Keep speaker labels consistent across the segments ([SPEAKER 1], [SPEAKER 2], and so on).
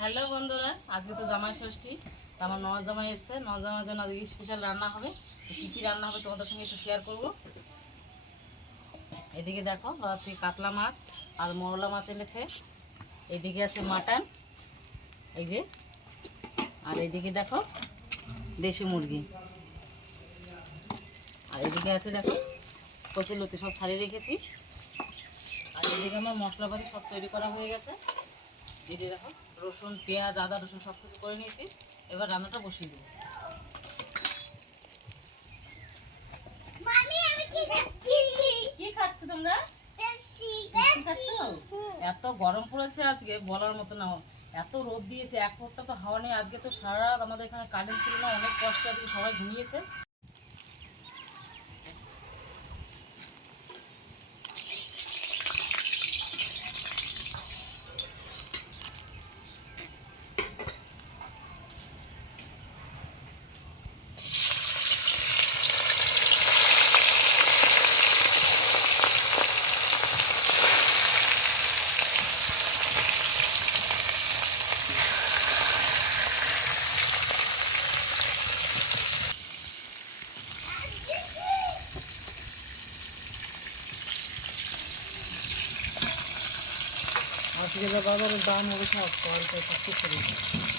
[SPEAKER 1] Hello বন্ধুরা, আজকে তো জামাই ষষ্ঠী, তো আমার নজ জামাই এসছে। নজ জামাইয়ের জন্য আজকে স্পেশাল রান্না হবে। কী কী রান্না হবে তোমাদের সঙ্গে একটু শেয়ার করব। এদিকে দেখো বাবা কাতলা মাছ আর মরলা মাছ এনেছে। এদিকে আছে মাটন, এই যে। আর এইদিকে দেখো, দেশি মুরগি। আর এদিকে আছে দেখো কচুলতি সব ছাড়িয়ে রেখেছি। আর এদিকে আমার মশলাপাতি সব তৈরি করা হয়ে গেছে। এই যে দেখো রসুন পেঁয়াজ আদা রসুন সব কিছু করে নিয়েছি। এবার রান্নাটা বসিয়ে দেবো।
[SPEAKER 2] কি খাচ্ছি?
[SPEAKER 1] তোমরা? এত গরম পড়েছে আজকে বলার মতো না। এত রোদ দিয়েছে এক ফোঁটা তো হাওয়া নেই। আজকে তো সারা রাত আমাদের এখানে কারেন্ট ছিল না অনেক কষ্ট আজকে সবাই ঘুমিয়েছে। আজকে যা বাজারের দাম হবে সব সরকার সব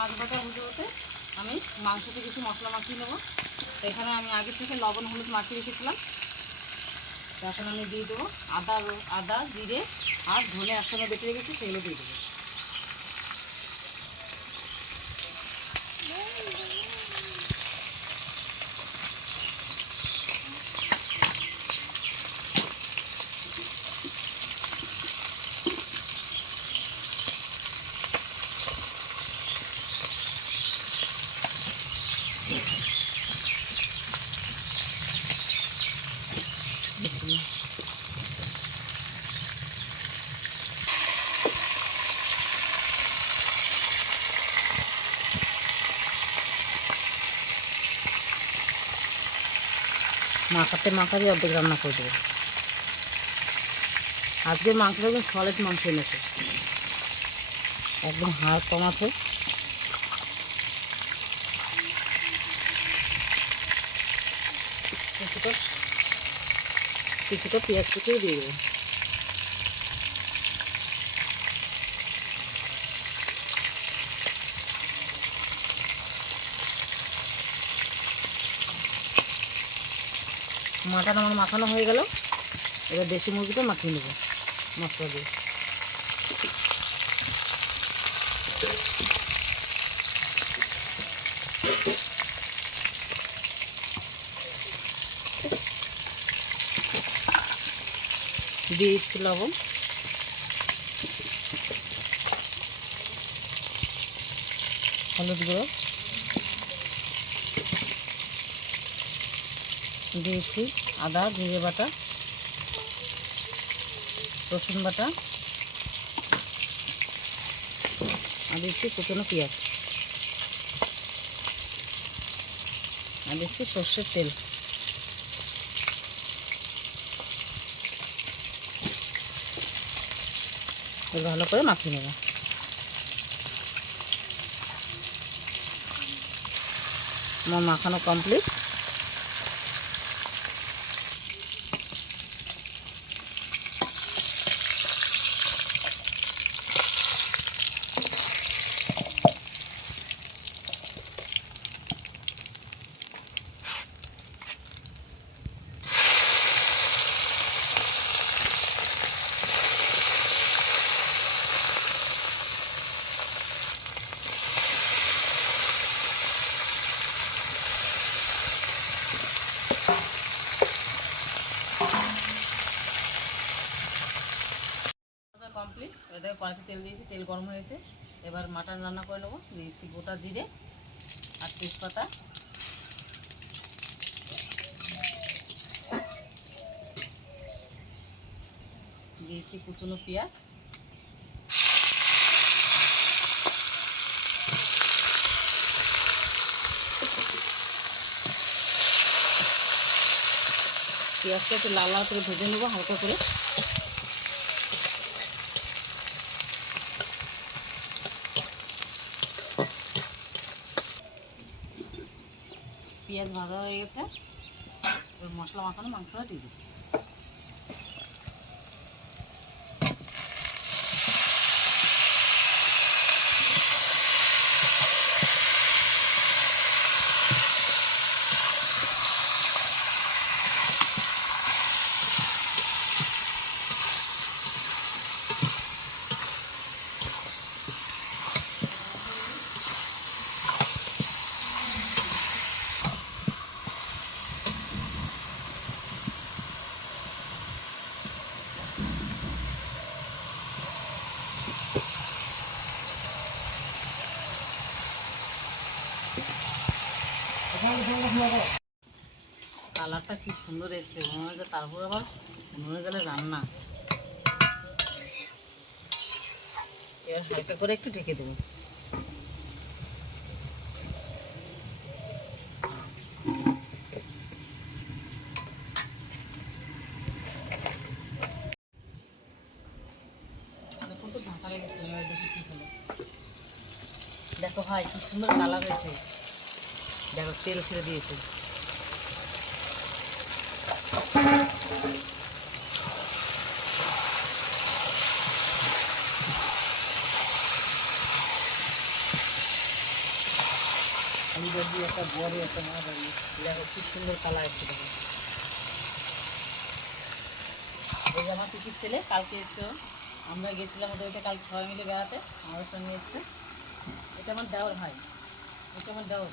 [SPEAKER 1] মাছ বাটা হতে হতে আমি মাংসতে কিছু মশলা মাখিয়ে নেব। এখানে আমি আগে থেকে লবণ হলুদ মাখিয়ে রেখেছিলাম। এখন আমি দিয়ে দেবো আদা আদা, জিরে আর ধনে একসঙ্গে বেটে রেখেছি, সেগুলো দিয়ে দেবো। মাখাতে মাখাতে অর্ধেক রান্না করে দেবো। আজকে মাংসটা একদম সলিড মাংস এনেছে। একদম হাড় কম আছে কিছুটা কিছুটা পেঁয়াজ কুচিয়ে দিয়ে দেবো। মাটন আমার মাখানো হয়ে গেল। এবার দেশি মুরগিটা মাখিয়ে নেব। মশলা দিয়ে। লবণ। হলুদ গুঁড়ো। দিয়েছি আদা, জিরে বাটা, রসুন বাটা, আর দিচ্ছি কুচনো পেঁয়াজ। আর দিচ্ছি সর্ষের তেল। ভালো করে মাখিয়ে নেব। আমার মাখানো কমপ্লিট দেখো কড়াইতে তেল দিয়েছি, তেল গরম হয়েছে। এবার মাটন রান্না করে নেব। দিয়েছি গোটা জিরে আর তেজপাতা। দিয়েছি কুচনো পেঁয়াজ। পেঁয়াজটা একটু লাল লাল করে ভেজে নেব হালকা করে। পেঁয়াজ ভাজা হয়ে গেছে এবার মশলা মাখানো মাংসটা দিয়ে দিই কালারটা কি সুন্দর এসছে মনে হচ্ছে তারপর আবার নুনে জলে রান্না। এবার হালকা করে একটু ঢেকে দেবো। দেখো ভাই, কি সুন্দর কালার হয়েছে। দেখো, তেল ছেড়ে দিয়েছে। দেখো কি সুন্দর কালার এসছে দেখো। যে আমার পিসির ছেলে কালকে এসছো আমরা গেছিলাম ওদের ওইটা কাল ছয় মিলে বেড়াতে আমাদের সঙ্গে এসছে। এটা আমার দেওয়ার ভাই। এটা আমার দেওয়ার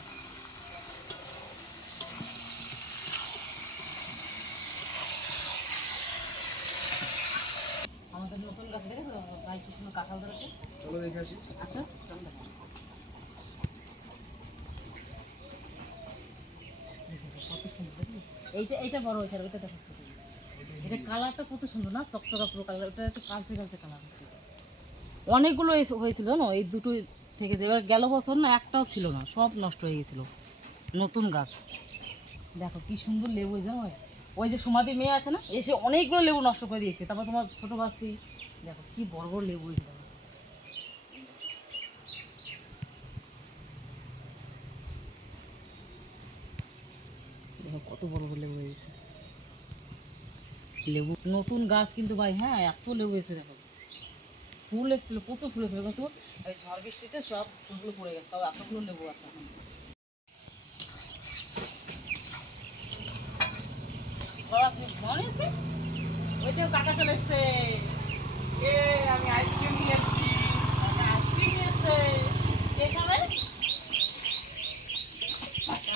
[SPEAKER 1] আমাদের নতুন গাছ দেখেছ? ভাই কি সুন্দর কাঁঠাল ধরেছে?
[SPEAKER 3] চলো দেখে আসি।
[SPEAKER 1] আসো চল দেখাচ্ছি। কত সুন্দর দেখলি? এইটা এইটা বড় হয়েছে আর ওইটা দেখাচ্ছি। এটা কালারটা কত সুন্দর না? চকচকা পুরো কালার, ওটা একটু কালচে কালচে কালার হচ্ছে অনেকগুলো হয়েছিল না এই দুটো থেকে যে, এবার গেল বছর না একটাও ছিল না, সব নষ্ট হয়ে গেছিল। নতুন গাছ। দেখো কি সুন্দর লেবু জানো? ওই যে সুমাদি মেয়ে আছে না, এসে অনেকগুলো লেবু নষ্ট করে দিয়েছে। তারপর তোমার ছোটো বাস্তি দেখো কি বড় বড় লেবু হয়েছে দেখো কত বড় বড় লেবু হয়েছে। লেবু, নতুন গাছ কিন্তু ভাই হ্যাঁ এত লেবু এসেছে দেখো। ফুল এসেছিল, প্রচুর ফুল এসেছিল, কিন্তু এই ঝড় বৃষ্টিতে সব ফুলগুলো পড়ে গেছে, তাও এতগুলো লেবু আছে এখন। কি বড় আপনি আছে ওই যে কাকা চলে এ, আমি আইসক্রিম নিয়ে এসেছি আইসক্রিম নিয়ে এসছে।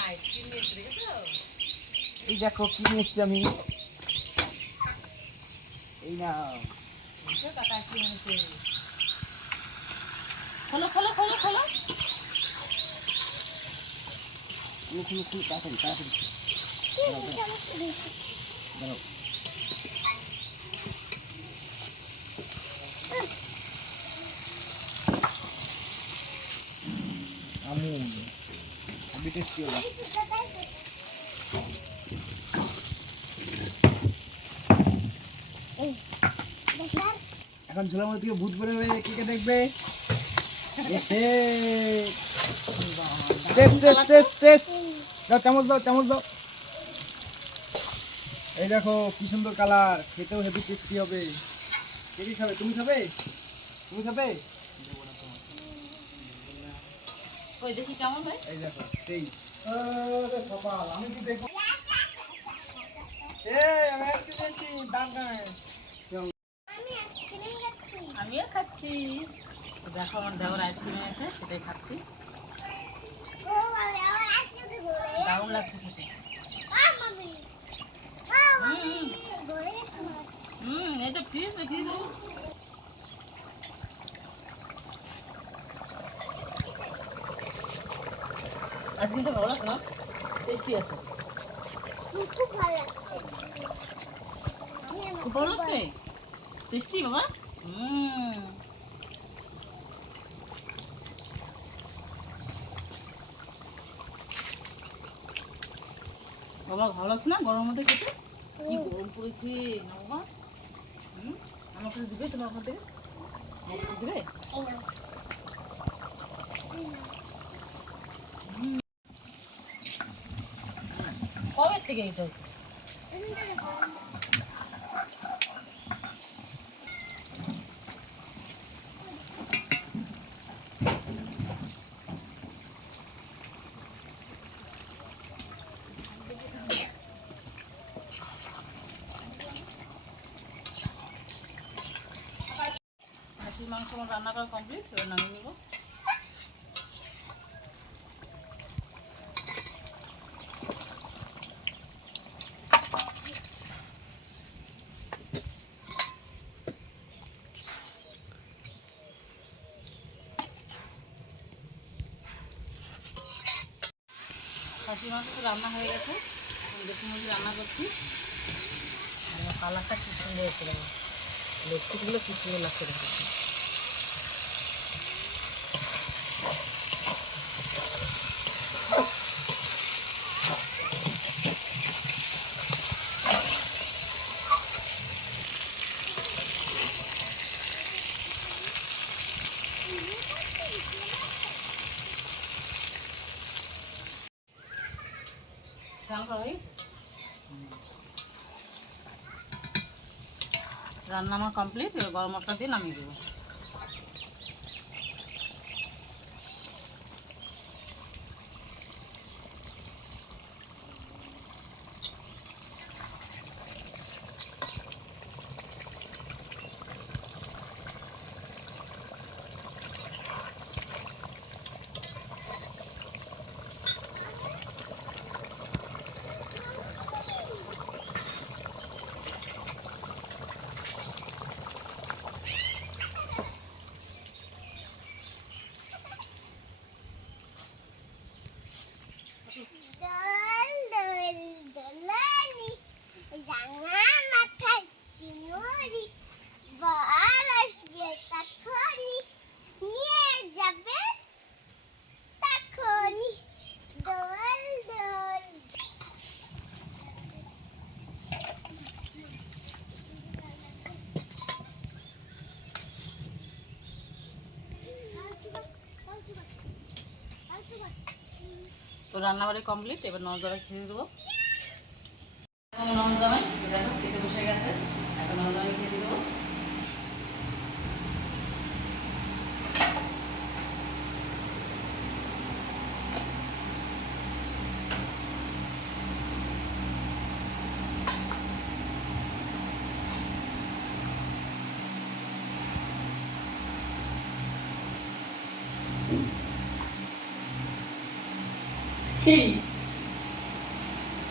[SPEAKER 1] আইসক্রিম নিয়ে এসছে, দেখেছ?
[SPEAKER 3] এই দেখো কি নিয়ে এসছি আমি। এই না
[SPEAKER 1] খোলো খোলো খোলো খোলো।
[SPEAKER 3] খুলো খুলো খুলো আমি টেস্টি হলো এখন ঝোলার মধ্যে থেকে ভূত বেরোবে কে কে দেখবে? Taste taste taste taste. দাও চামচ দাও চামচ দাও। এই দেখো কি সুন্দর কালার। খেতেও হেভি টেস্টি হবে। কে কি খাবে? তুমি খাবে? তুমি খাবে?
[SPEAKER 1] ওই দেখি কেমন হয়।
[SPEAKER 3] এই দেখো সেই। আমি কি দেখব? এ আমি আজকে দেখছি দাম
[SPEAKER 2] খাচ্ছি।
[SPEAKER 1] দেখো, আমার দেওয়ার আইসক্রিম আছে সেটাই খাচ্ছি। দারুণ লাগছে খেতে। হুম এটা ফ্রিজ দেখিয়ে আইসক্রিমটা ভালো লাগছে টেস্টি আছে।
[SPEAKER 2] খুব ভালো লাগছে?
[SPEAKER 1] টেস্টি বাবা। হুম। বাবা ভালো লাগছে না? গরমের মধ্যে খেতে? কি গরম পড়েছে না বাবা? হুম? আমাকে দিবে তোমার ওখান থেকে দিবে? কবে থেকে এইটা হচ্ছে? মাংস আমার রান্না করা কমপ্লিট এবার নামিয়ে নেব। খাসির মাংস রান্না হয়ে গেছে দেশি মুরগি রান্না করছি। কালারটা কি সুন্দর হয়েছে লক্ষ্মীগুলো কি সুন্দর লাগছে রান্না আমার কমপ্লিট গরম মশলা দিয়ে নামিয়ে দেবো। রান্নাবাড়ি কমপ্লিট এবার নজরে খেয়ে দেবো। নজামাই দেখো খেতে বসে গেছে। এখন নজামাই খেয়ে দেবো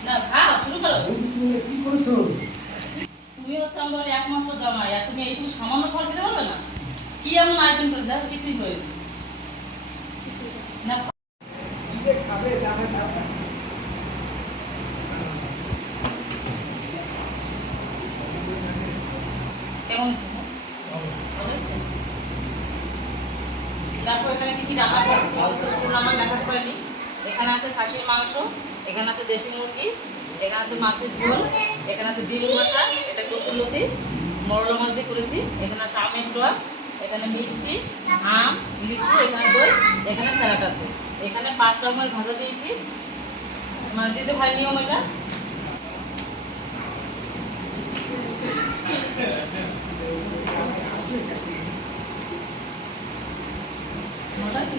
[SPEAKER 1] না, খাও, শুরু করো। তুমি হচ্ছে আমাদের একমাত্র জামাই, আর তুমি এইটুকু সামান্য খাবার খেতে পারবে না? কি এমন আয়োজন করেছে? কিছুই হয়নি। না
[SPEAKER 3] কি যে খাবে যাবে যাবে
[SPEAKER 1] কেমন ছিল এখানে কি কি রান্না করেছে? রান্না দেখাতে এখানে আছে খাসির মাংস, এখানে আছে দেশি মুরগি, এখানে আছে মাছের ঝোল, এখানে আছে ডিম মশা এটা কচুর লতি মরলা মাছ দিয়ে করেছি, এখানে আছে আমের টোয়া এখানে মিষ্টি, আম, লিচি, এখানে দই, এখানে স্যালাড আছে। এখানে পাঁচ রকমের ভাজা দিয়েছি। মানে দিতে ভাই নিয়ম এটা মজা আছে?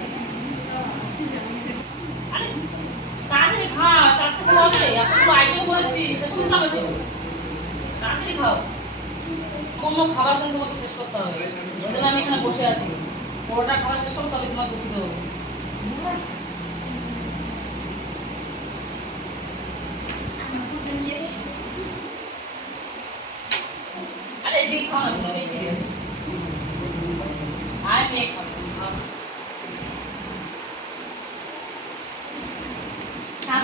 [SPEAKER 1] আরে, তাড়াতাড়ি খা তাড়াতাড়ি খাওয়া আইটেম করেছি শেষ করতে হবে তো তাড়াতাড়ি খাও। কোনো খাবার কিন্তু তোমাকে শেষ করতে হবে? ওই আমি এখানে বসে আছি, পুরোটা খাওয়া শেষ করতে হবে, তোমাকে দিতে হবে আরে এদিকে খাও না তুমি এইদিকে আছে। আয় মেয়ে